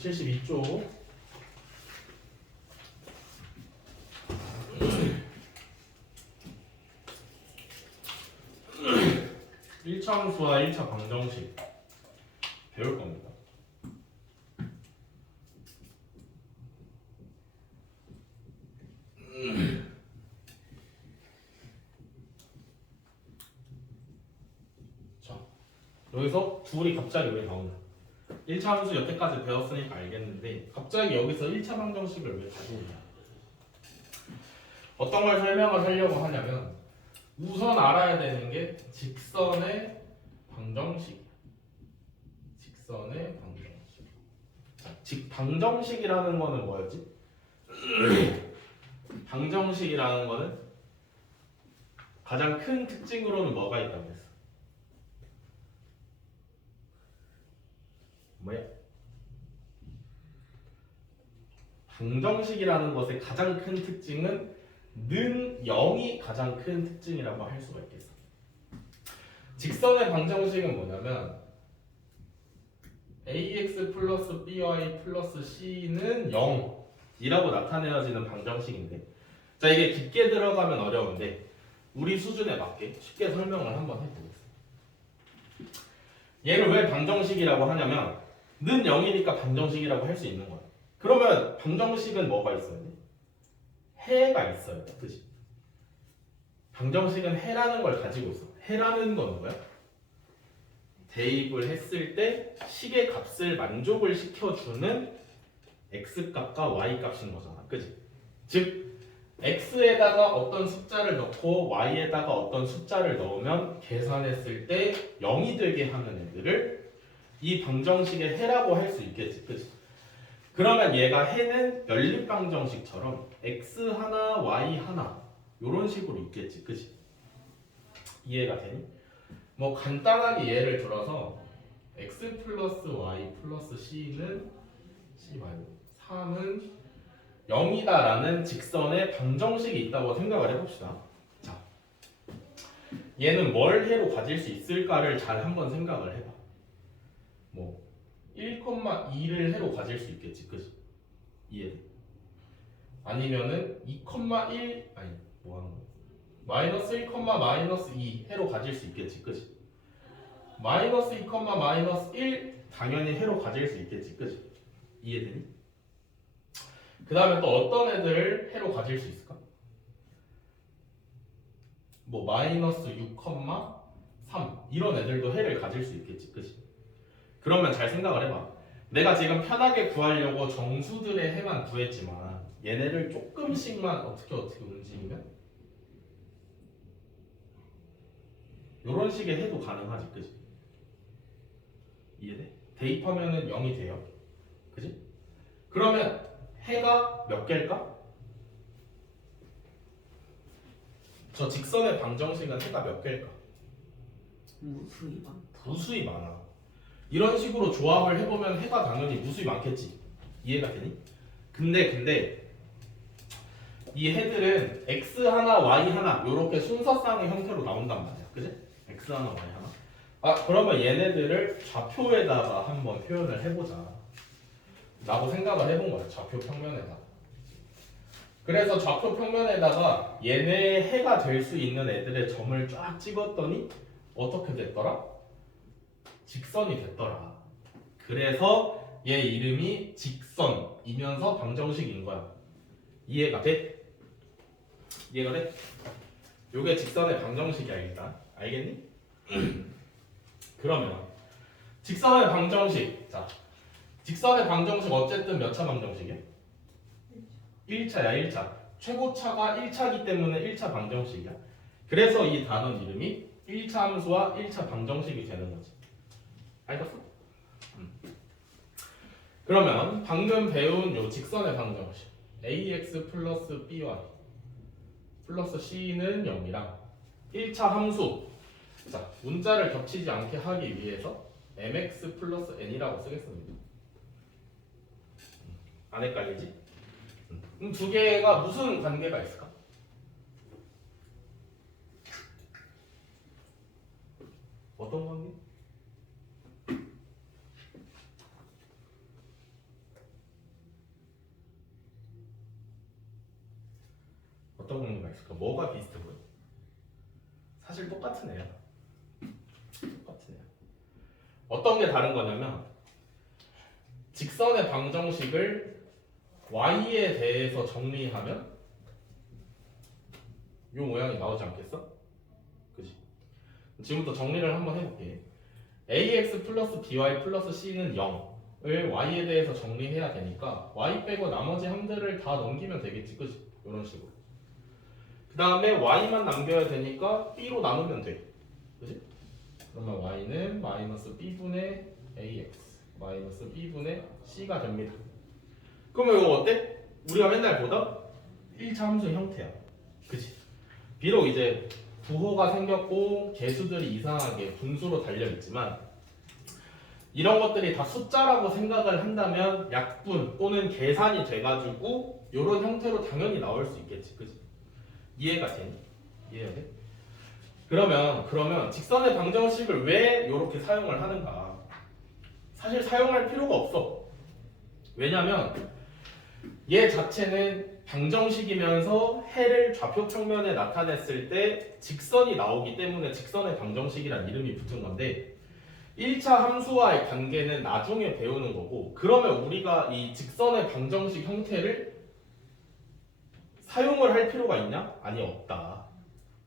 172쪽 1차 함수와 1차 방정식 배울 겁니다. 자, 여기서 둘이 갑자기 왜 나오냐? 1차 함수 여태까지 배웠으니까 알겠는데 갑자기 여기서 1차 방정식을 왜 가져오냐? 어떤 걸 설명을 하려고 하냐면 우선 알아야 되는 게 직선의 방정식. 직선의 방정식. 즉 방정식이라는 거는 뭐였지? 방정식이라는 거는 가장 큰 특징으로는 뭐가 있다고 했어? 뭐야? 방정식이라는 것의 가장 큰 특징은 는 0이 가장 큰 특징이라고 할 수가 있겠어. 직선의 방정식은 뭐냐면 ax 플러스 by 플러스 c는 0이라고 나타내어지는 방정식인데, 자 이게 깊게 들어가면 어려운데 우리 수준에 맞게 쉽게 설명을 한번 해보겠습니다. 얘를 왜 방정식이라고 하냐면 는 0이니까 방정식이라고 할 수 있는 거야. 그러면 방정식은 뭐가 있어야 돼? 해가 있어요. 그치? 방정식은 해라는 걸 가지고 있어. 해라는 건 뭐야? 대입을 했을 때 식의 값을 만족을 시켜주는 x값과 y값인 거잖아. 그치? 즉 x에다가 어떤 숫자를 넣고 y에다가 어떤 숫자를 넣으면 계산했을 때 0이 되게 하는 애들을 이 방정식의 해라고 할 수 있겠지. 그치? 그러면 얘가 해는 연립방정식처럼 x 하나 y 하나 이런 식으로 있겠지. 그치? 이해가 되니? 뭐 간단하게 예를 들어서 x 플러스 y 플러스 c는 c 말고 3은 0이다라는 직선의 방정식이 있다고 생각을 해봅시다. 자, 얘는 뭘 해로 가질 수 있을까를 잘 한번 생각을 해봐. 뭐 1,2를 해로 가질 수 있겠지, 그지? 이해돼? 아니면은 2,1 아니 뭐 하는 거야? 마이너스 1, 마이너스 2 해로 가질 수 있겠지, 그지? 마이너스 2, 마이너스 1 당연히 해로 가질 수 있겠지, 그지? 이해되니? 그 다음에 또 어떤 애들을 해로 가질 수 있을까? 뭐 마이너스 6, 3 이런 애들도 해를 가질 수 있겠지, 그지? 그러면 잘 생각을 해봐. 내가 지금 편하게 구하려고 정수들의 해만 구했지만 얘네를 조금씩만 어떻게 움직이면 이런 식의 해도 가능하지, 그지? 이해돼? 대입하면은 0이 돼요, 그지? 그러면 해가 몇 개일까? 저 직선의 방정식은 해가 몇 개일까? 무수히 많다. 무수히 많아. 이런 식으로 조합을 해보면 해가 당연히 무수히 많겠지. 이해가 되니? 근데 이 해들은 x 하나 y 하나 이렇게 순서상의 형태로 나온단 말이야. 그지? x 하나 y 하나. 아 그러면 얘네들을 좌표에다가 한번 표현을 해보자 라고 생각을 해본 거야. 좌표 평면에다. 그래서 좌표 평면에다가 얘네 해가 될 수 있는 애들의 점을 쫙 찍었더니 어떻게 됐더라? 직선이 됐더라. 그래서 얘 이름이 직선이면서 방정식인 거야. 이해가 돼? 이해가 돼? 요게 직선의 방정식이야 일단. 알겠니? 그러면 직선의 방정식. 자, 직선의 방정식 어쨌든 몇 차 방정식이야? 1차야 1차. 최고차가 1차기 때문에 1차 방정식이야. 그래서 이 단원 이름이 1차 함수와 1차 방정식이 되는 거지. 알겠어? 그러면 방금 배운 요 직선의 방정식 ax 플러스 by 플러스 c는 0이랑 1차 함수, 자 문자를 겹치지 않게 하기 위해서 mx 플러스 n이라고 쓰겠습니다. 안 헷갈리지? 그럼 두 개가 무슨 관계가 있을까? 어떤 관계? 뭐가 비슷해 보여? 사실 똑같은 애야. 똑같은 애야. 어떤 게 다른 거냐면 직선의 방정식을 y에 대해서 정리하면 이 모양이 나오지 않겠어? 그지? 지금부터 정리를 한번 해볼게. ax 플러스 by 플러스 c는 0을 y에 대해서 정리해야 되니까 y 빼고 나머지 항들을 다 넘기면 되겠지, 그지? 이런 식으로. 그 다음에 y만 남겨야 되니까 b로 나누면 돼, 그지? 그러면 y는 마이너스 b분의 ax 마이너스 b분의 c가 됩니다. 그러면 이거 어때? 우리가 맨날 보던 1차 함수 형태야, 그지? 비록 이제 부호가 생겼고 개수들이 이상하게 분수로 달려있지만 이런 것들이 다 숫자라고 생각을 한다면 약분 또는 계산이 돼가지고 이런 형태로 당연히 나올 수 있겠지, 그지? 이해가 되니? 이해가 돼? 그러면 직선의 방정식을 왜 이렇게 사용을 하는가? 사실 사용할 필요가 없어. 왜냐면 얘 자체는 방정식이면서 해를 좌표 평면에 나타냈을 때 직선이 나오기 때문에 직선의 방정식이란 이름이 붙은 건데 1차 함수와의 관계는 나중에 배우는 거고, 그러면 우리가 이 직선의 방정식 형태를 사용을 할 필요가 있냐? 아니, 없다.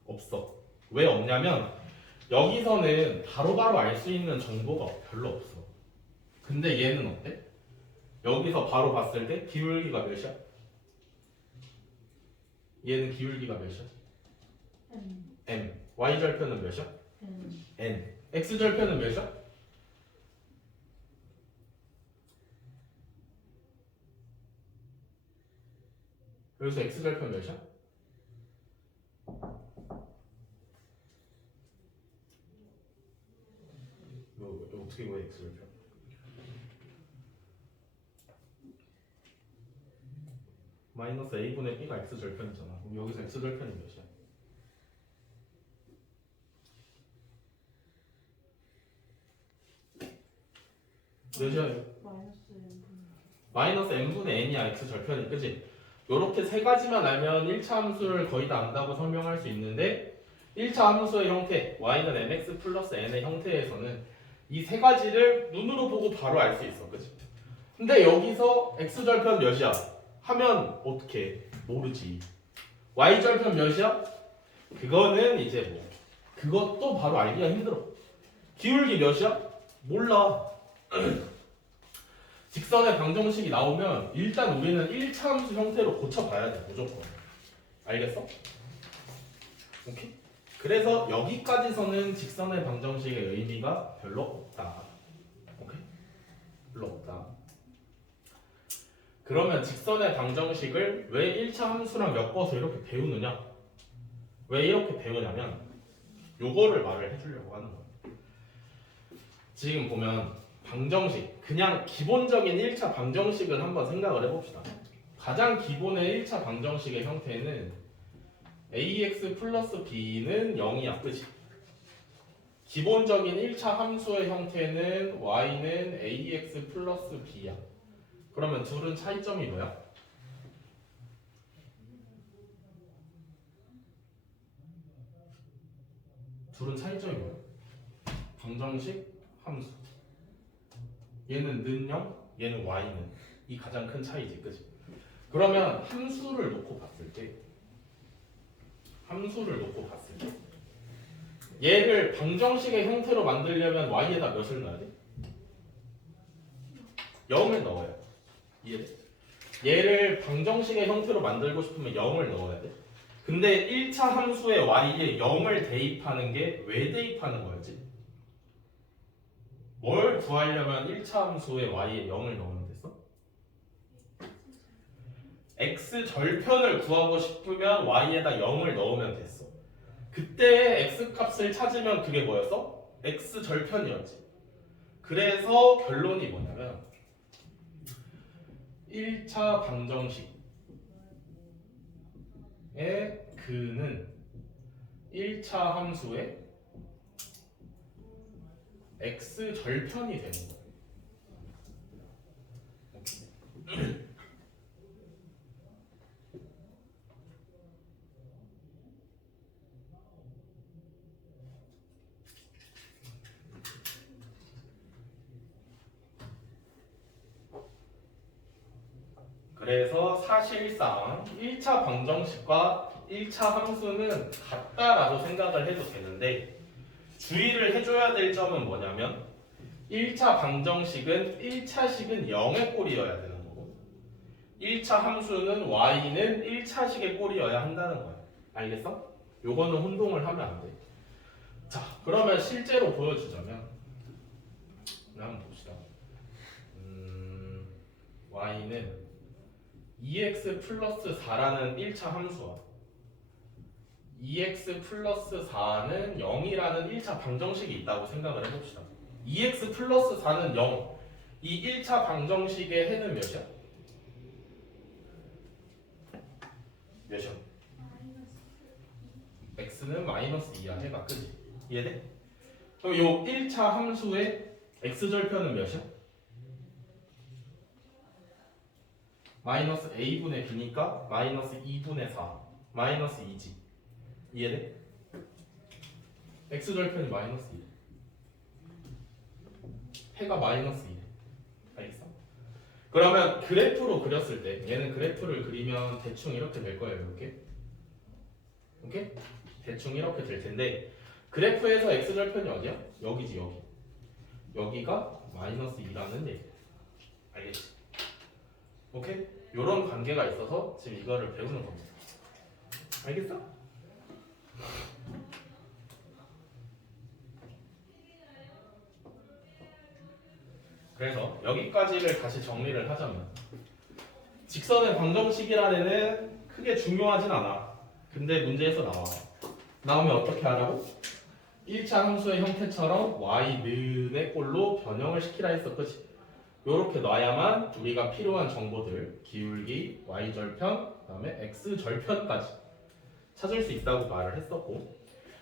없어. 왜 없냐면 여기서는 바로바로 알 수 있는 정보가 별로 없어. 근데 얘는 어때? 여기서 바로 봤을 때 기울기가 몇이야? 얘는 기울기가 몇이야? m. y절편은 몇이야? n. x절편은 몇이야? 여기서 x절편 몇이야? 이거 어떻게 구해 x절편? 마이너스 a분의 b가 x절편이잖아. 그럼 여기서 x절편이 몇이야? 몇이야? 마이너스 n분의 n이야, x절편이, 그치? 요렇게 세 가지만 알면 1차 함수를 거의 다 안다고 설명할 수 있는데 1차 함수의 형태 y는 mx 플러스 n의 형태에서는 이 세 가지를 눈으로 보고 바로 알 수 있어, 그치? 근데 여기서 x절편 몇이야? 하면 어떻게 모르지. y절편 몇이야? 그거는 이제 뭐 그것도 바로 알기가 힘들어. 기울기 몇이야? 몰라. 직선의 방정식이 나오면 일단 우리는 1차 함수 형태로 고쳐봐야 돼, 무조건. 알겠어? 오케이? 그래서 여기까지서는 직선의 방정식의 의미가 별로 없다. 오케이? 별로 없다. 그러면 직선의 방정식을 왜 1차 함수랑 엮어서 이렇게 배우느냐? 왜 이렇게 배우냐면 요거를 말을 해주려고 하는 거야. 지금 보면 방정식, 그냥 기본적인 1차 방정식을 한번 생각을 해봅시다. 가장 기본의 1차 방정식의 형태는 ax 플러스 b는 0이야, 그치? 기본적인 1차 함수의 형태는 y는 ax 플러스 b야. 그러면 둘은 차이점이 뭐야? 둘은 차이점이 뭐야? 방정식, 함수. 얘는 는 0, 얘는 y는. 이 가장 큰 차이지, 그치? 그러면 함수를 놓고 봤을 때 얘를 방정식의 형태로 만들려면 y에다 몇을 넣어야 돼? 0을 넣어야 돼. 이해돼? 얘를 방정식의 형태로 만들고 싶으면 0을 넣어야 돼. 근데 1차 함수의 y에 0을 대입하는 게 왜 대입하는 거였지? 뭘 구하려면 1차 함수의 y에 0을 넣으면 됐어? x 절편을 구하고 싶으면 y에다 0을 넣으면 됐어. 그때 x 값을 찾으면 그게 뭐였어? x 절편이었지. 그래서 결론이 뭐냐면 1차 방정식의 그는 1차 함수의 x 절편이 되는 거예요. 그래서 사실상 1차 방정식과 1차 함수는 같다라고 생각을 해도 되는데 주의를 해줘야 될 점은 뭐냐면 1차 방정식은 1차식은 0의 꼴이어야 되는 거고 1차 함수는 y는 1차식의 꼴이어야 한다는 거야. 알겠어? 요거는 혼동을 하면 안 돼. 자, 그러면 실제로 보여주자면 한번 봅시다. y는 2x 플러스 4라는 1차 함수와 2x 플러스 4는 0이라는 1차 방정식이 있다고 생각을 해봅시다. 2x 플러스 4는 0. 이 1차 방정식의 해는 몇이야? 몇이야? x는 마이너스 2야. 해가 그지? 이해돼? 그럼 요 1차 함수의 x절편은 몇이야? 마이너스 a분의 b니까 마이너스 2분의 4 마이너스 2지. 이해돼? x절편이 마이너스 2 해가 마이너스 2래. 알겠어? 그러면 그래프로 그렸을 때 얘는 그래프를 그리면 대충 이렇게 될 거예요. 이렇게. 오케이? 대충 이렇게 될 텐데 그래프에서 x절편이 어디야? 여기지. 여기. 여기가 마이너스 2라는 얘기. 알겠지? 오케이? 요런 관계가 있어서 지금 이거를 배우는 겁니다. 알겠어? 그래서 여기까지를 다시 정리를 하자면 직선의 방정식이라는 애는 크게 중요하진 않아. 근데 문제에서 나와. 나오면 어떻게 하라고? 1차 함수의 형태처럼 y는의 꼴로 변형을 시키라 했어. 그치? 요렇게 놔야만 우리가 필요한 정보들 기울기, y절편, 그 다음에 x절편까지 찾을 수 있다고 말을 했었고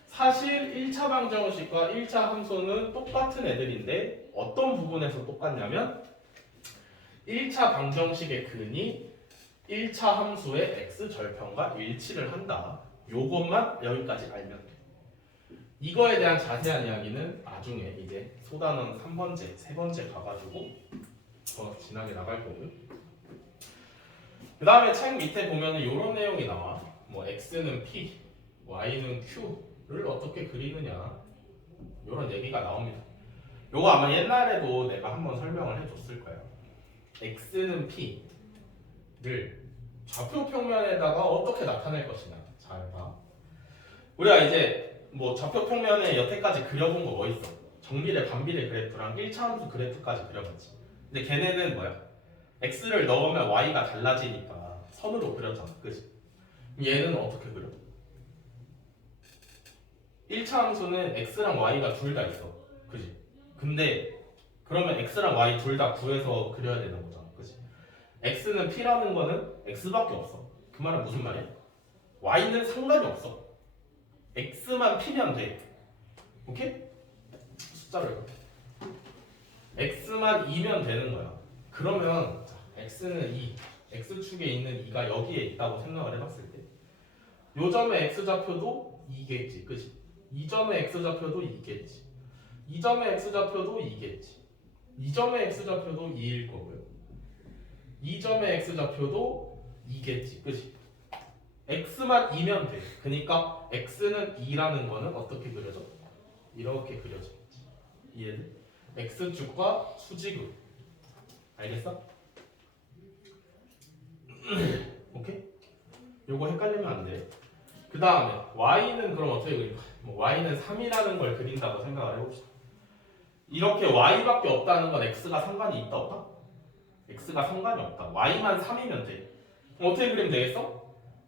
사실 1차 방정식과 1차 함수는 똑같은 애들인데 어떤 부분에서 똑같냐면 1차 방정식의 근이 1차 함수의 x절편과 일치를 한다. 요것만 여기까지 알면 돼. 이거에 대한 자세한 이야기는 나중에 이제 소단원 3번째, 3번째 가가지고 더 진하게 나갈 거고요. 그 다음에 책 밑에 보면은 이런 내용이 나와. 뭐 x는 p, y는 q를 어떻게 그리느냐 이런 얘기가 나옵니다. 요거 아마 옛날에도 내가 한번 설명을 해줬을 거예요. x는 p를 좌표 평면에다가 어떻게 나타낼 것이냐. 잘 봐. 우리가 이제 뭐 좌표 평면에 여태까지 그려본 거 뭐 있어? 정비례, 반비례 그래프랑 1차 함수 그래프까지 그려봤지. 근데 걔네는 뭐야? x를 넣으면 y가 달라지니까 선으로 그려잖아. 그치? 얘는 어떻게 그려? 1차 함수는 x랑 y가 둘 다 있어. 그치? 근데 그러면 x랑 y 둘 다 구해서 그려야 되는 거잖아. 그치? x는 p라는 거는 x밖에 없어. 그 말은 무슨 말이야? y는 상관이 없어. x만 p면 돼. 오케이? 숫자를 x만 2면 되는 거야. 그러면 자, x는 2, x축에 있는 2가 여기에 있다고 생각을 해봤을 때 요 점의 x좌표도 2겠지. 그치? 이 점의 x좌표도 2겠지. 이 점의 x좌표도 2겠지. 이 점의 x좌표도 2일 거고요. 이 점의 x좌표도 2겠지. 그치? x만 2면 돼. 그러니까 x는 2라는 거는 어떻게 그려져? 이렇게 그려져. 이해돼? x축과 수직으로. 알겠어? 오케이? 요거 헷갈리면 안 돼. 그 다음에 y는 그럼 어떻게 그릴까? 뭐 y는 3이라는 걸 그린다고 생각을 해봅시다. 이렇게 y밖에 없다는 건 x가 상관이 있다 없다? x가 상관이 없다. y만 3이면 돼. 그럼 어떻게 그리면 되겠어?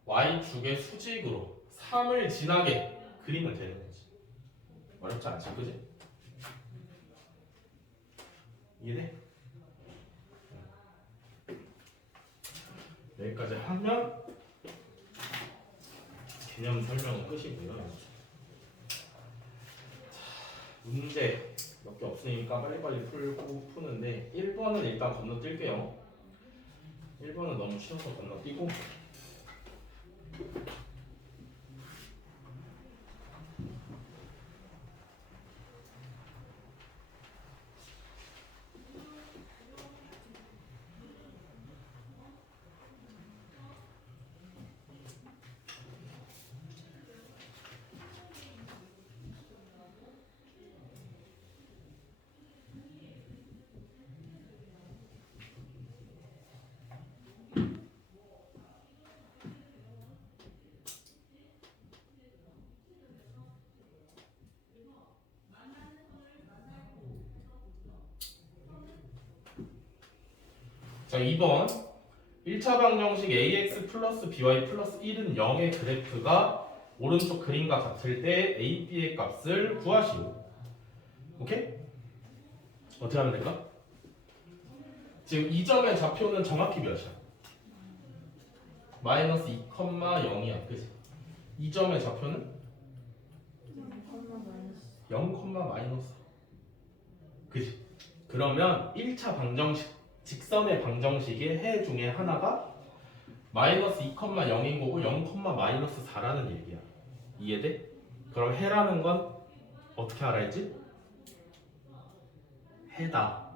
y축의 수직으로 3을 지나게 그리면 되는 거지. 어렵지 않지, 그지? 이해돼? 여기까지 하면 개념 설명은 끝이고요. 문제 몇 개 없으니까 빨리빨리 푸는데 1번은 일단 건너뛸게요. 1번은 너무 쉬워서 건너뛰고 자 2번 1차 방정식 ax 플러스 by 플러스 1은 0의 그래프가 오른쪽 그림과 같을 때 a, b의 값을 구하시오. 오케이? 어떻게 하면 될까? 지금 이 점의 좌표는 정확히 몇이야? 마이너스 2,0이야. 그치? 이 점의 좌표는 0, 마이너스. 그치? 그러면 1차 방정식, 직선의 방정식의 해 중에 하나가 마이너스 2,0인 거고 0, 마이너스 4라는 얘기야. 이해돼? 그럼 해라는 건 어떻게 알아야지? 해다,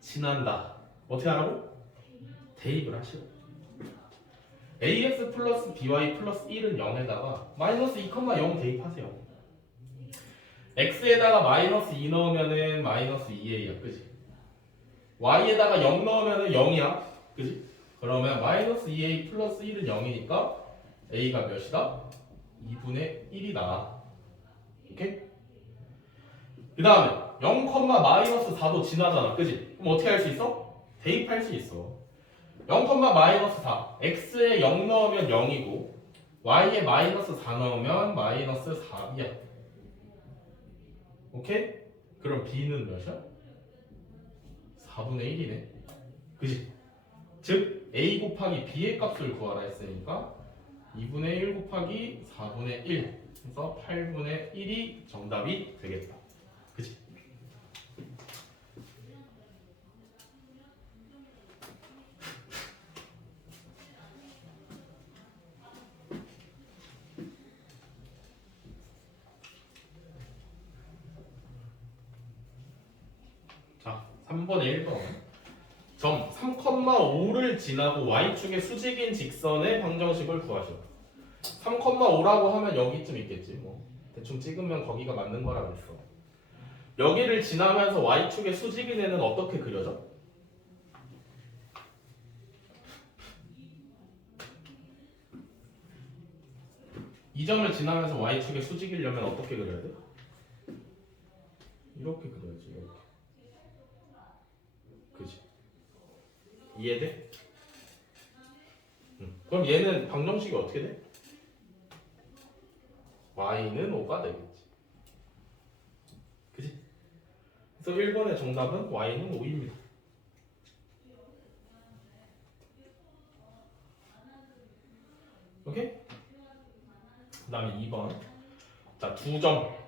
지난다. 어떻게 하라고? 대입을 하시오. ax 플러스 by 플러스 1은 0에다가 마이너스 2,0 대입하세요. x에다가 마이너스 2 넣으면은 마이너스 2a야. 그지? y에다가 0 넣으면은 0이야. 그지? 그러면 마이너스 2a 플러스 1은 0이니까 a가 몇이다? 2분의 1이다. 오케이? 그 다음에 0, 마이너스 4도 지나잖아. 그지? 그럼 어떻게 할 수 있어? 대입할 수 있어. 0, 마이너스 4. x에 0 넣으면 0이고 y에 마이너스 4 넣으면 마이너스 4이야. 오케이? 그럼 b는 몇이야? 4분의 1이네. 그지? 즉 a 곱하기 b의 값을 구하라 했으니까 2분의 1 곱하기 4분의 1 그래서 8분의 1이 정답이 되겠다. 그치? 자, 3번에 1번 점 3,5를 지나고 y축의 수직인 직선의 방정식을 구하시오. 3,5라고 하면 여기쯤 있겠지. 뭐 대충 찍으면 거기가 맞는 거라 그랬어. 여기를 지나면서 y축의 수직인 애는 어떻게 그려져? 이 점을 지나면서 y축의 수직이려면 어떻게 그려야 돼? 이렇게 그려야지. 이렇게. 그지? 이해돼? 그럼 얘는 방정식이 어떻게 돼? y는 5가 되겠지. 그지? 그래서 1번의 정답은 y는 5입니다. 오케이? 그 다음에 2번. 자, 2점.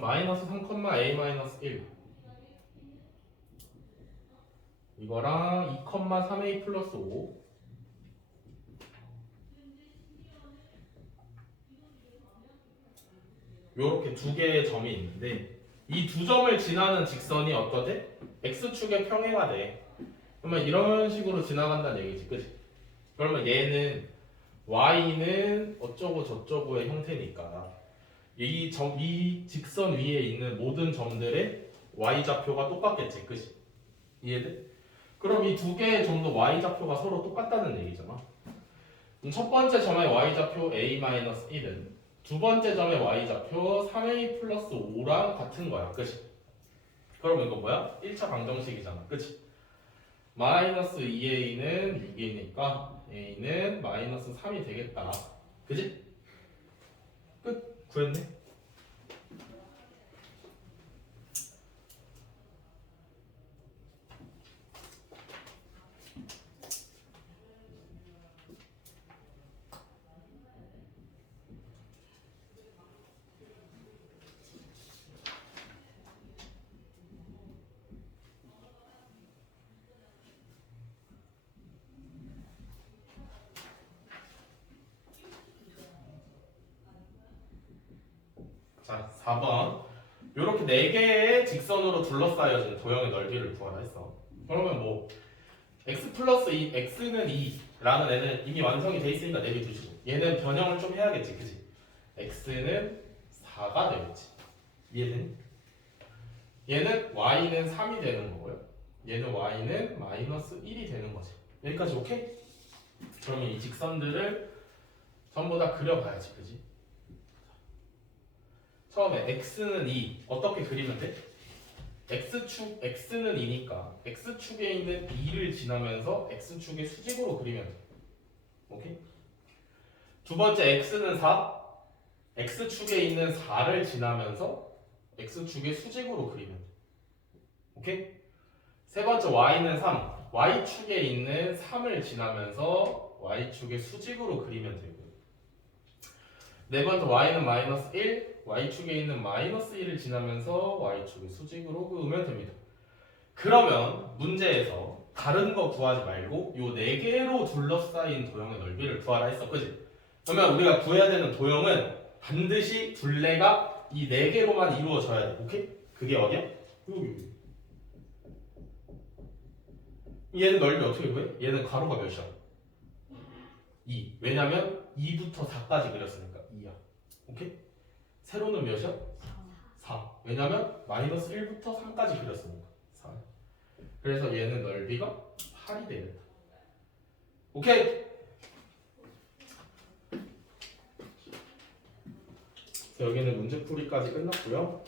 마이너스 3,a-1 이거랑 2,3a 플러스 5 요렇게 두 개의 점이 있는데 이 두 점을 지나는 직선이 어떠대? x축의 평행가 돼. 그러면 이런 식으로 지나간다는 얘기지. 그치? 그러면 얘는 y는 어쩌고 저쩌고의 형태니까 이 직선 위에 있는 모든 점들의 y좌표가 똑같겠지. 그치? 이해돼? 그럼 이 두 개의 점도 y좌표가 서로 똑같다는 얘기잖아. 그럼 첫 번째 점의 y좌표 a-1은 두 번째 점의 y좌표 3a 플러스 5랑 같은 거야. 그치? 그럼 이거 뭐야? 1차 방정식이잖아. 그치? 마이너스 2a는 6이니까 a는 마이너스 3이 되겠다. 그치? 끝. 구했네. 자, 4번. 이렇게 4개의 직선으로 둘러싸여진 도형의 넓이를 구하라 했어. 그러면 뭐 x 플러스 2, x는 2라는 애는 이미 완성이 돼 있으니까 내비두시고 얘는 변형을 좀 해야겠지. 그치? x는 4가 되겠지. 이해되니? 얘는 y는 3이 되는 거고요. 얘는 y는 마이너스 1이 되는 거지. 여기까지 오케이? 그러면 이 직선들을 전부 다 그려봐야지. 그지? 처음에 x는 2 어떻게 그리면 돼? x축 x는 2니까 x축에 있는 2를 지나면서 x축의 수직으로 그리면 돼. 오케이? 두 번째 x는 4 x축에 있는 4를 지나면서 x축의 수직으로 그리면 돼. 오케이? 세 번째 y는 3 y축에 있는 3을 지나면서 y축의 수직으로 그리면 되고 네 번째 y는 마이너스 1 y축에 있는 마이너스 1을 지나면서 y축의 수직으로 그으면 됩니다. 그러면 문제에서 다른 거 구하지 말고 요 4개로 둘러싸인 도형의 넓이를 구하라 했어. 그지? 그러면 우리가 구해야 되는 도형은 반드시 둘레가 이 4개로만 이루어져야 돼. 오케이? 그게 어디야? 여기. 얘는 넓이 어떻게 구해? 얘는 가로가 몇이야? 2. 왜냐면 2부터 4까지 그렸으니까 2야. 오케이? 세로는 몇이야? 4. 왜냐면 마이너스 1부터 3까지 그렸으니까 4. 그래서 얘는 넓이가 8이 되겠다. 오케이? 여기는 문제풀이까지 끝났고요.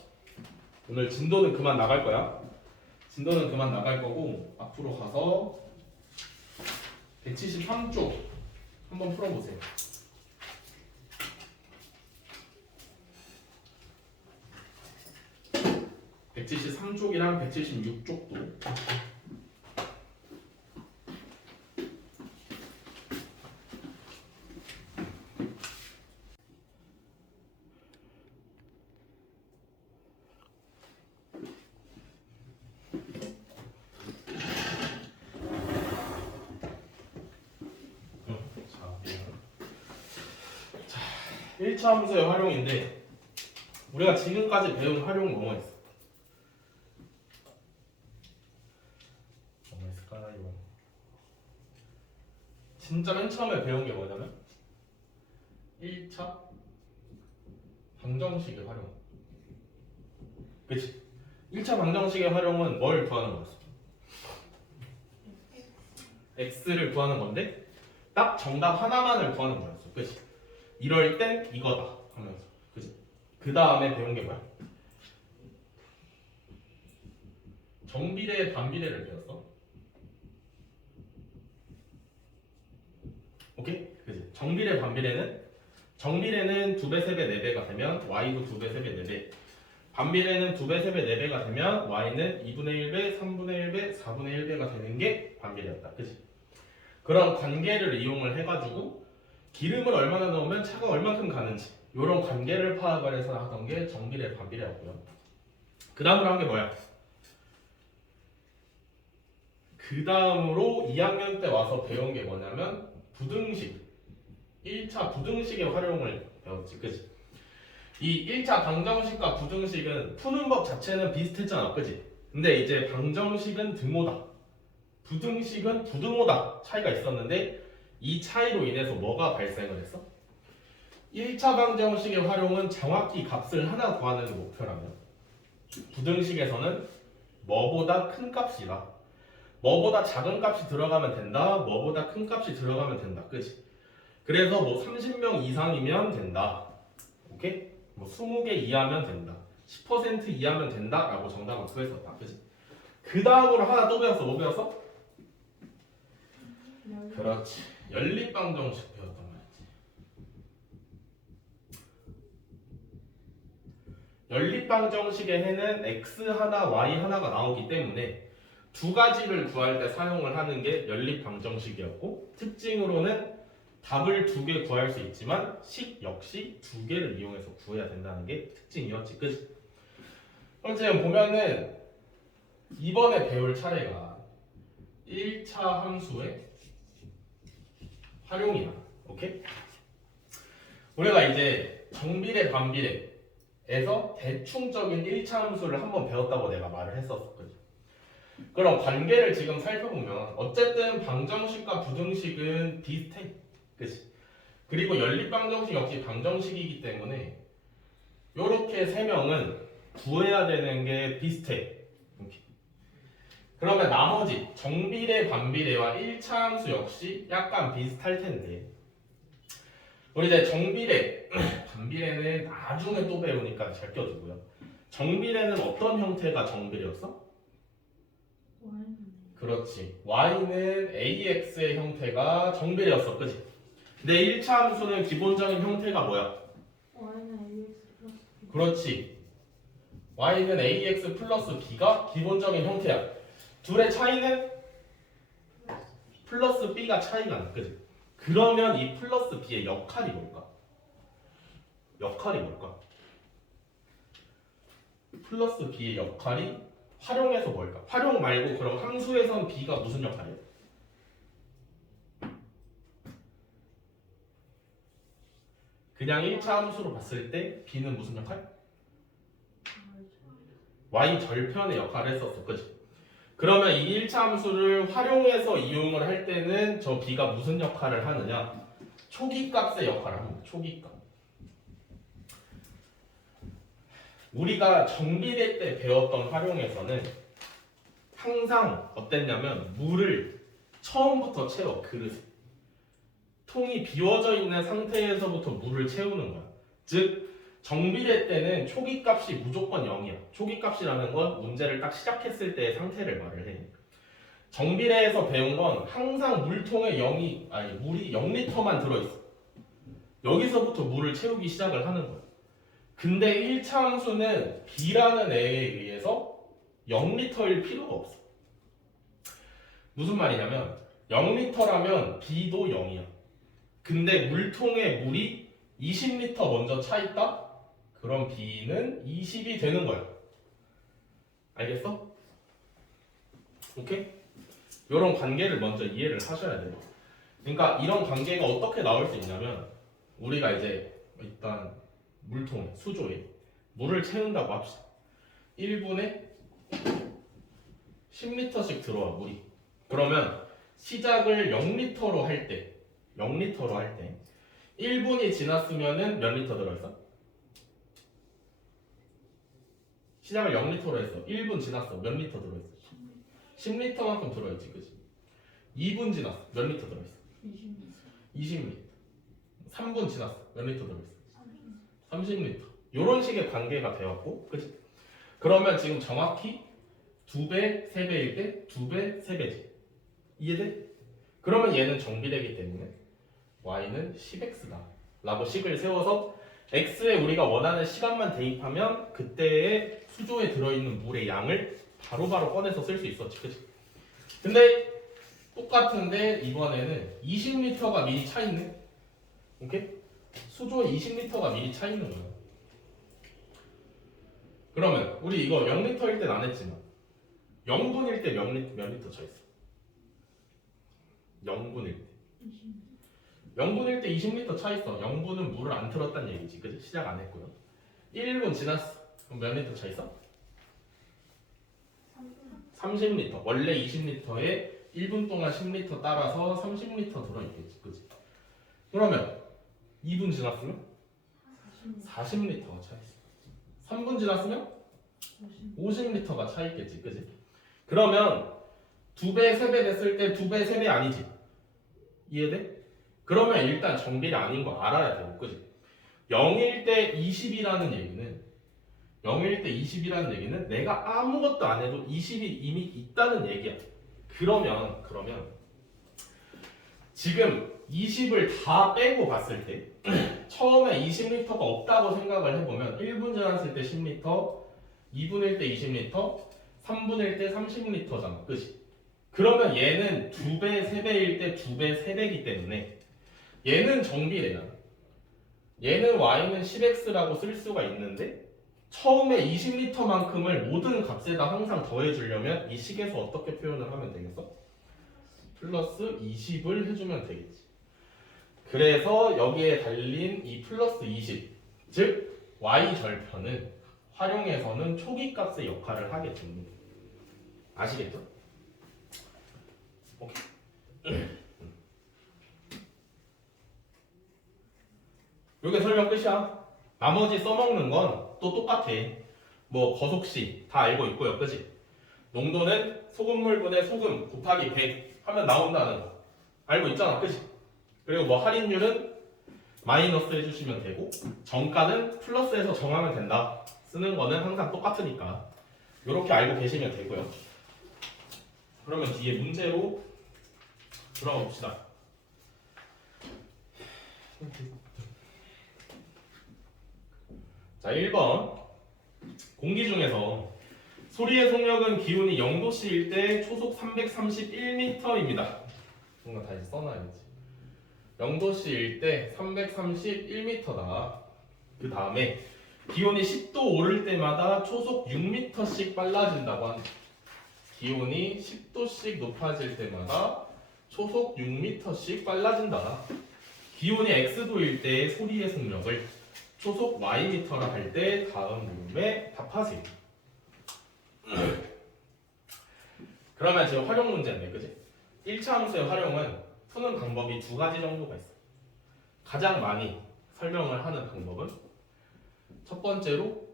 오늘 진도는 그만 나갈 거야. 진도는 그만 나갈 거고 앞으로 가서 173쪽 한번 풀어보세요. 173쪽이랑 176쪽도 자, 1차 함수의 활용인데 우리가 지금까지 배운 활용은 뭐가 있어? 뭐가 있을까요? 진짜 맨 처음에 배운 게 뭐냐면 1차 방정식의 활용. 그치? 1차 방정식의 활용은 뭘 구하는 거였어? x를 구하는 건데 딱 정답 하나만을 구하는 거였어. 그치? 이럴 땐 이거다 하면서. 그치? 그 다음에 배운 게 뭐야? 정비례 반비례를 배웠어. 오케이? 그치? 정비례 반비례는 정비례는 2배, 3배, 4배가 되면 y도 2배, 3배, 4배. 반비례는 2배, 3배, 4배가 되면 y는 2분의 1배, 3분의 1배, 4분의 1배가 되는 게 반비례였다. 그치? 그런 관계를 이용을 해가지고 기름을 얼마나 넣으면 차가 얼만큼 가는지 이런 관계를 파악을 해서 하던 게 정비례 반비례였고요. 그 다음으로 한 게 뭐야? 그 다음으로 2학년 때 와서 배운 게 뭐냐면 부등식 1차 부등식의 활용을 배웠지. 그치? 이 1차 방정식과 부등식은 푸는 법 자체는 비슷했잖아. 그치? 근데 이제 방정식은 등호다 부등식은 부등호다 차이가 있었는데 이 차이로 인해서 뭐가 발생을 했어? 1차 방정식의 활용은 정확히 값을 하나 구하는 게 목표라면 부등식에서는 뭐보다 큰 값이다 뭐보다 작은 값이 들어가면 된다 뭐보다 큰 값이 들어가면 된다. 그치? 그래서 뭐 30명 이상이면 된다. 오케이? 뭐 20개 이하면 된다 10% 이하면 된다 라고 정답을 구했었다. 그치? 그 다음으로 하나 또 배웠어. 뭐 배웠어? 그렇지. 연립방정식 배웠단 말이지. 연립방정식의 해는 x 하나, y 하나가 나오기 때문에 두 가지를 구할 때 사용을 하는 게 연립방정식이었고 특징으로는 답을 2개 구할 수 있지만 식 역시 2개를 이용해서 구해야 된다는 게 특징이었지. 그치? 그럼 지금 보면은 이번에 배울 차례가 1차 함수의 활용이야. 오케이? 우리가 이제 정비례 반비례에서 대충적인 1차 함수를 한번 배웠다고 내가 말을 했었거든. 그럼 관계를 지금 살펴보면 어쨌든 방정식과 부등식은 비슷해. 그치? 그리고 연립방정식 역시 방정식이기 때문에 요렇게 세 명은 구해야 되는 게 비슷해. 이렇게. 그러면 나머지 정비례 반비례와 1차 함수 역시 약간 비슷할 텐데 우리 이제 정비례 반비례는 나중에 또 배우니까 잘 껴주고요. 정비례는 어떤 형태가 정비례였어? 그렇지. y는 ax의 형태가 정비례였어. 그치? 근데 1차 함수는 기본적인 형태가 뭐야? 그렇지. y는 ax 플러스 b가 기본적인 형태야. 둘의 차이는 플러스 b가 차이가 나. 그치? 그러면 이 플러스 b의 역할이 뭘까? 역할이 뭘까? 플러스 b의 역할이 활용해서 뭘까? 활용 말고 그럼 함수에선 b가 무슨 역할이야? 그냥 1차 함수로 봤을 때 b는 무슨 역할? y 절편의 역할을 했었어. 그치? 그러면 이 1차 함수를 활용해서 이용을 할 때는 저 b가 무슨 역할을 하느냐? 초기값의 역할을 합니다. 초기값. 우리가 정비례 때 배웠던 활용에서는 항상 어땠냐면 물을 처음부터 채워. 그릇에 통이 비워져 있는 상태에서부터 물을 채우는 거야. 즉 정비례 때는 초기값이 무조건 0이야. 초기값이라는 건 문제를 딱 시작했을 때의 상태를 말을 해. 정비례에서 배운 건 항상 물통에 물이 0리터만 들어있어. 여기서부터 물을 채우기 시작을 하는 거야. 근데 1차 함수는 b라는 애에 의해서 0리터일 필요가 없어. 무슨 말이냐면 0리터라면 b도 0이야. 근데 물통에 물이 20리터 먼저 차 있다? 그럼 b는 20이 되는 거야. 알겠어? 오케이? 이런 관계를 먼저 이해를 하셔야 돼요. 그러니까 이런 관계가 어떻게 나올 수 있냐면 우리가 이제 일단 물통에, 수조에 물을 채운다고 합시다. 1분에 10리터씩 들어와 물이. 그러면 시작을 0리터로 할 때 1분이 지났으면은 몇 리터 들어있어? 시작을 0리터로 했어. 1분 지났어. 몇 리터 들어있어? 10리터만큼 들어있지. 그치? 2분 지났어. 몇 리터 들어있어? 20리터. 3분 지났어. 몇 리터 들어있어? 30리터. 요런 식의 관계가 되었고, 그치? 그러면 지금 정확히 2배, 3배일 때 2배, 3배지. 이해돼? 그러면 얘는 정비되기 때문에 y는 10x다 라고 식을 세워서 x에 우리가 원하는 시간만 대입하면 그때의 수조에 들어있는 물의 양을 바로바로 꺼내서 쓸 수 있었지. 그치? 근데 똑같은데 이번에는 20리터가 미리 차 있네. 오케이? 수조에 20리터가 미리 차 있는 거야. 그러면 우리 이거 0리터일 땐 안 했지만 0분일 때 몇 리터 차 있어? 0분일 때 0분일 때 20리터 차 있어. 0분은 물을 안 틀었다는 얘기지. 그치? 시작 안 했고요. 1분 지났어. 그럼 몇 리터 차 있어? 30리터. 원래 20리터에 1분 동안 10리터 따라서 30리터 들어있겠지. 그치? 그러면 2분 지났으면 40리터가 차 있어. 3분 지났으면 50리터가 차 있겠지. 그치? 그러면 2배, 3배 됐을 때 2배, 3배 아니지? 이해돼? 그러면 일단 정비례 아닌 거 알아야 되고, 그치? 0일 때 20이라는 얘기는 내가 아무것도 안 해도 20이 이미 있다는 얘기야. 그러면 지금 20을 다 빼고 봤을 때 처음에 20리터가 없다고 생각을 해보면 1분 지났을 때 10리터, 2분일 때 20리터, 3분일 때 30리터잖아. 그치? 그러면 얘는 2배, 3배일 때 2배, 3배이기 때문에 얘는 정비례야. 얘는 y는 10x라고 쓸 수가 있는데 처음에 20리터만큼을 모든 값에다 항상 더해주려면 이 식에서 어떻게 표현을 하면 되겠어? 플러스 20을 해주면 되겠지. 그래서 여기에 달린 이 플러스 20, 즉 y 절편은 활용해서는 초기값의 역할을 하게 됩니다. 아시겠죠? 오케이. 요게 설명 끝이야. 나머지 써먹는 건 또 똑같아. 뭐 거속시 다 알고 있고요. 그치? 농도는 소금물분의 소금 곱하기 100 하면 나온다는 거 알고 있잖아. 그치? 그리고 뭐 할인율은 마이너스 해주시면 되고 정가는 플러스해서 정하면 된다. 쓰는 거는 항상 똑같으니까 이렇게 알고 계시면 되고요. 그러면 뒤에 문제로 들어가 봅시다. 자, 1번 공기 중에서 소리의 속력은 기온이 0도씨일 때 초속 331m입니다. 뭔가 다시 써놔야지. 0도씨일 때 331m다. 그 다음에 기온이 10도 오를 때마다 초속 6m씩 빨라진다고 합니다. 기온이 10도씩 높아질 때마다 초속 6m씩 빨라진다. 기온이 X도일 때 소리의 속력을 초속 Ym라 할 때 다음 물음에 답하세요. 그러면 지금 활용 문제인데, 그지? 1차 함수의 활용은 푸는 방법이 두 가지 정도가 있어요. 가장 많이 설명을 하는 방법은 첫 번째로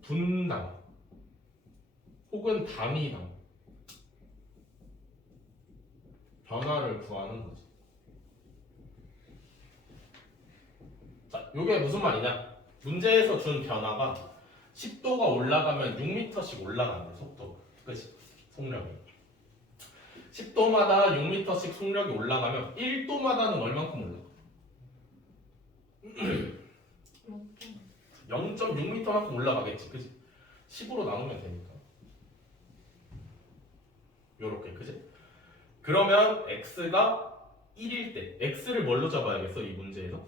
분당 혹은 단위당 변화를 구하는 거지. 자, 이게 무슨 말이냐? 문제에서 준 변화가 10도가 올라가면 6m씩 올라간다, 속도. 그치? 속력이. 10도마다 6m씩 속력이 올라가면 1도마다는 얼만큼 올라가? 0.6m만큼 올라가겠지, 그치? 10으로 나누면 되니까. 요렇게, 그치? 그러면 x가 1일 때, x를 뭘로 잡아야겠어, 이 문제에서?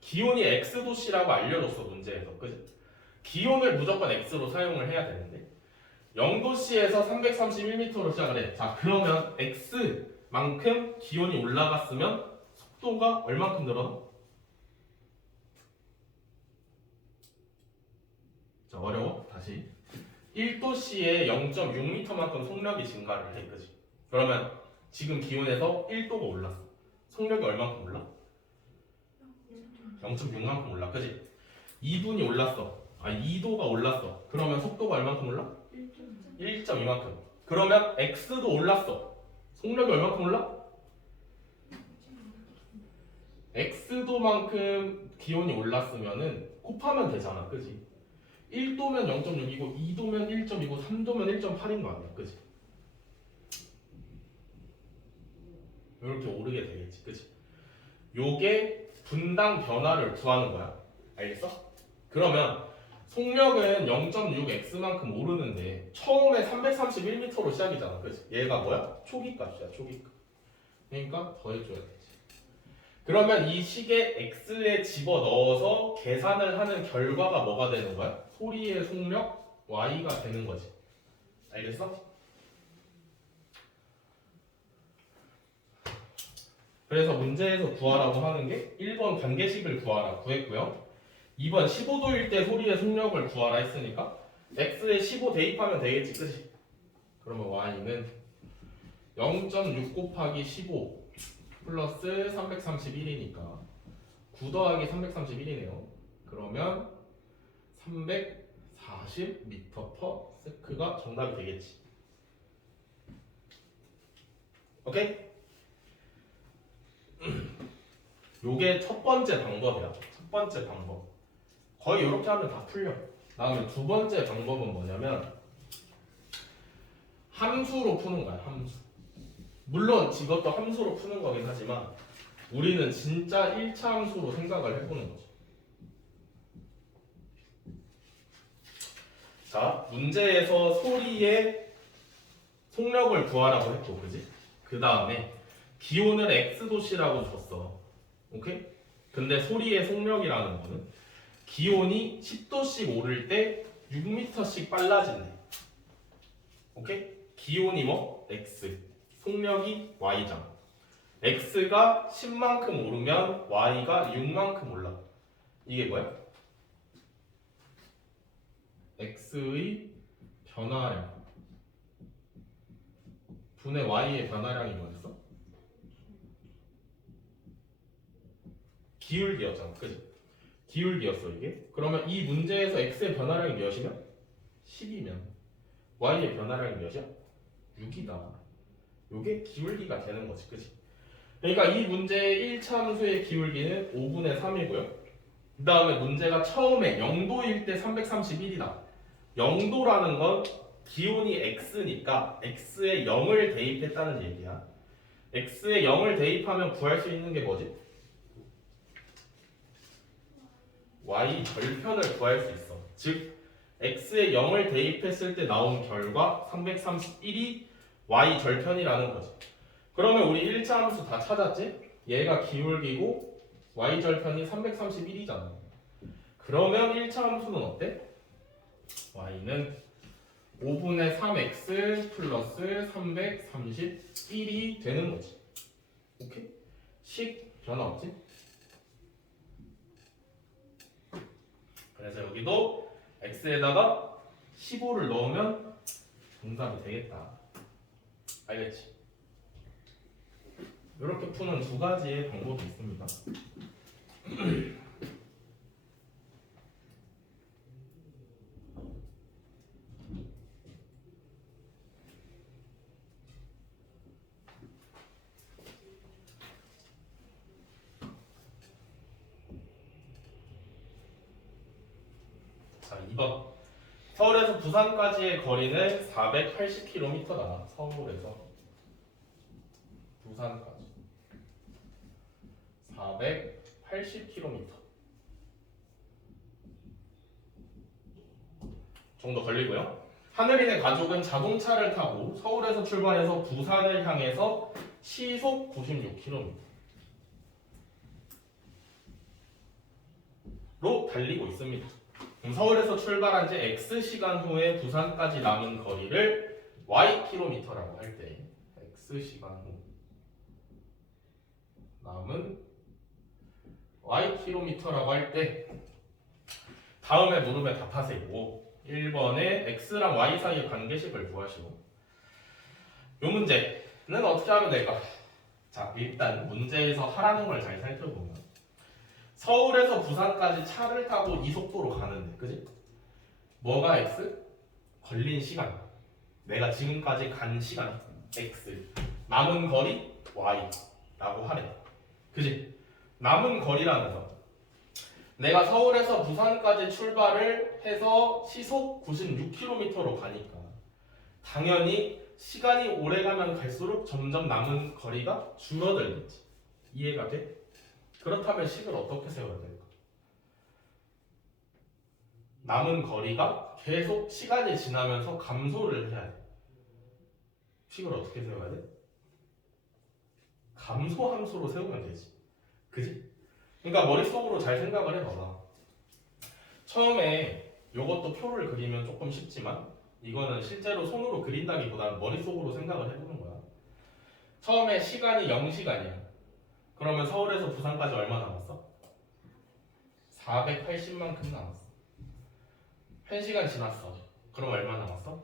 기온이 x도씨라고 알려줬어, 문제에서. 그치? 기온을 무조건 x로 사용을 해야 되는데 0도씨에서 331m로 시작을 해. 자, 그러면 x만큼 기온이 올라갔으면 속도가 얼만큼 늘어나? 자, 어려워? 다시 1도씨에 0.6m만큼 속력이 증가를 해. 그치? 그러면 지금 기온에서 1도가 올랐어. 속력이 얼만큼 올라? 0.6만큼 올라. 그치? 2분이 올랐어. 2도가 올랐어. 그러면 속도가 얼만큼 올라? 1.2만큼. 그러면 x도 올랐어. 속력이 얼만큼 올라? x도만큼 기온이 올랐으면은 곱하면 되잖아. 그치? 1도면 0.6이고 2도면 1.2고 3도면 1.8인 거 아니야. 그치? 이렇게 오르게 되겠지. 그치? 요게 분당 변화를 구하는 거야. 알겠어? 그러면 속력은 0.6x만큼 오르는데 처음에 331m로 시작이잖아. 그치? 얘가 뭐야? 초기값이야. 초기값. 그러니까 더해줘야 되지. 그러면 이 식에 x에 집어넣어서 계산을 하는 결과가 뭐가 되는 거야? 소리의 속력 y가 되는 거지. 알겠어? 그래서 문제에서 구하라고 하는 게 1번 관계식을 구하라 구했고요. 2번 15도일 때 소리의 속력을 구하라 했으니까 x에 15 대입하면 되겠지, 그치? 그러면 y는 0.6 곱하기 15 플러스 331이니까 9 더하기 331이네요. 그러면 340m/s가 정답이 되겠지. 오케이? 요게 첫 번째 방법이야. 첫 번째 방법. 거의 이렇게 하면 다 풀려. 다음에 두 번째 방법은 뭐냐면 함수로 푸는 거야. 함수. 물론 이것도 함수로 푸는 거긴 하지만 우리는 진짜 1차 함수로 생각을 해보는 거죠. 자, 문제에서 소리의 속력을 구하라고 했고, 그지? 그 다음에 기온을 x도씨라고 줬어. 오케이? 근데 소리의 속력이라는 거는 기온이 10도씩 오를 때 6m씩 빨라진대. 오케이? 기온이 뭐? x. 속력이 y잖아. x가 10만큼 오르면 y가 6만큼 올라. 이게 뭐야? x의 변화량 분의 y의 변화량이 뭐였어? 기울기였잖아. 그치? 기울기였어 이게. 그러면 이 문제에서 x의 변화량이 몇이면? 10이면 y의 변화량이 몇이야? 6이다. 요게 기울기가 되는 거지. 그치? 그러니까 이 문제의 1차 함수의 기울기는 5분의 3이고요. 그 다음에 문제가 처음에 0도일 때 331이다. 0도라는 건 기온이 x니까 x에 0을 대입했다는 얘기야. x에 0을 대입하면 구할 수 있는 게 뭐지? y 절편을 구할 수 있어. 즉 x에 0을 대입했을 때 나온 결과 331이 y 절편이라는 거지. 그러면 우리 1차 함수 다 찾았지? 얘가 기울기고 y 절편이 331이잖아. 그러면 1차 함수는 어때? y는 5분의 3x 플러스 331이 되는 거지. 오케이? 식 변화 없지? 그래서 여기도 x에다가 15를 넣으면 정답이 되겠다. 알겠지? 이렇게 푸는 두 가지의 방법이 있습니다. 자, 2번. 서울에서 부산까지의 거리는 480km다. 서울에서 부산까지 480km 정도 걸리고요. 하늘인의 가족은 자동차를 타고 서울에서 출발해서 부산을 향해서 시속 96km로 달리고 있습니다. 그럼 서울에서 출발한 지 X시간 후에 부산까지 남은 거리를 Ykm라고 할 때 X시간 후 남은 Ykm라고 할 때 다음에 물음에 답하세요. 1번에 X랑 Y 사이의 관계식을 구하시고 이 문제는 어떻게 하면 될까? 자, 일단 문제에서 하라는 걸 잘 살펴보면 서울에서 부산까지 차를 타고 이 속도로 가는데, 그지? 뭐가 X? 걸린 시간. 내가 지금까지 간 시간 X. 남은 거리 Y라고 하래. 그지? 남은 거리라는 거. 내가 서울에서 부산까지 출발을 해서 시속 96km로 가니까 당연히 시간이 오래 가면 갈수록 점점 남은 거리가 줄어들겠지. 이해가 돼? 그렇다면 식을 어떻게 세워야 될까? 남은 거리가 계속 시간이 지나면서 감소를 해야 돼. 식을 어떻게 세워야 돼? 감소 함수로 세우면 되지. 그지? 그러니까 머릿속으로 잘 생각을 해봐봐. 처음에 이것도 표를 그리면 조금 쉽지만 이거는 실제로 손으로 그린다기보다는 머릿속으로 생각을 해보는 거야. 처음에 시간이 0시간이야. 그러면 서울에서 부산까지 얼마 남았어? 480만큼 남았어. 1시간 지났어. 그럼 얼마 남았어?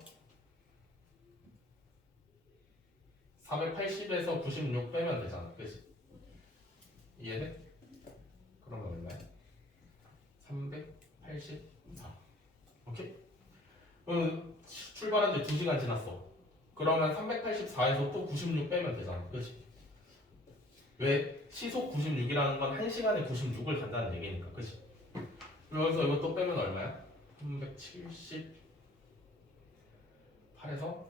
480에서 96 빼면 되잖아. 그치? 이해돼? 그러면 얼마야? 384. 오케이? 그럼 출발한 지 2시간 지났어. 그러면 384에서 또 96 빼면 되잖아. 그치? 왜? 시속 96이라는 건 1시간에 96을 간다는 얘기니까. 그치? 여기서 이거 또 빼면 얼마야? 378에서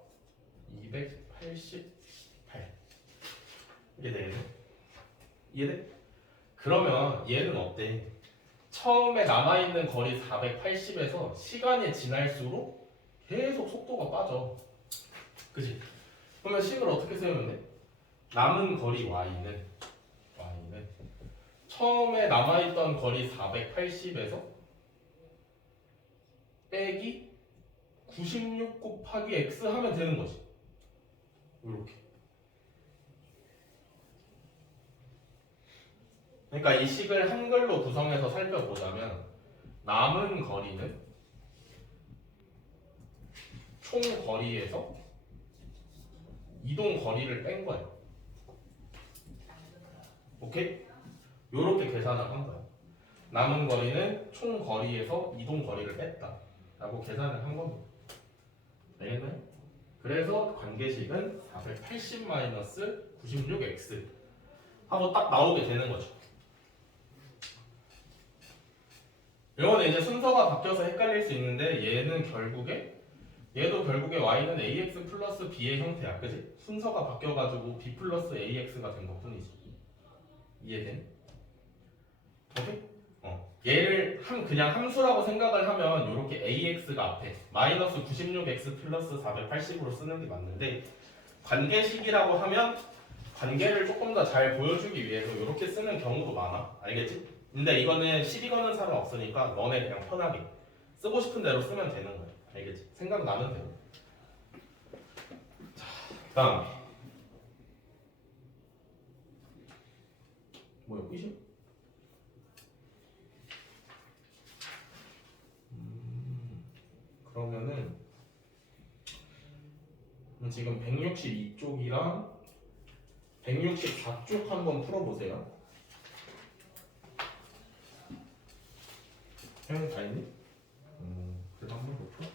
288 이게 되겠네? 이해돼? 그러면 얘는 어때? 처음에 남아있는 거리 480에서 시간이 지날수록 계속 속도가 빠져. 그치? 그러면 식을 어떻게 세우면 돼? 남은 거리 y는 처음에 남아있던 거리 480에서 빼기 96 곱하기 x 하면 되는 거지. 이렇게. 그러니까 이 식을 한글로 구성해서 살펴보자면 남은 거리는 총 거리에서 이동 거리를 뺀 거예요. 오케이? 요렇게 계산을 한 거야. 남은 거리는 총 거리에서 이동 거리를 뺐다 라고 계산을 한 겁니다. 알겠나요? 그래서 관계식은 480 96x 하고 딱 나오게 되는 거죠. 이거는 이제 순서가 바뀌어서 헷갈릴 수 있는데 얘도 결국에 y는 ax 플러스 b의 형태야, 그지? 순서가 바뀌어가지고 b 플러스 ax가 된 것뿐이지. 이해된? 오케이? 얘를 그냥 함수라고 생각을 하면 이렇게 ax가 앞에 마이너스 96x 플러스 480으로 쓰는 게 맞는데 관계식이라고 하면 관계를 조금 더 잘 보여주기 위해서 이렇게 쓰는 경우도 많아. 알겠지? 근데 이거는 시비 거는 사람 없으니까 너네 그냥 편하게 쓰고 싶은 대로 쓰면 되는 거야. 알겠지? 생각나는 대로. 자, 그다음 뭐야, 끝이야? 그러면은 지금 162쪽이랑 164쪽 한번 풀어보세요. 형 다 있니? 그래도 한번 더 풀어.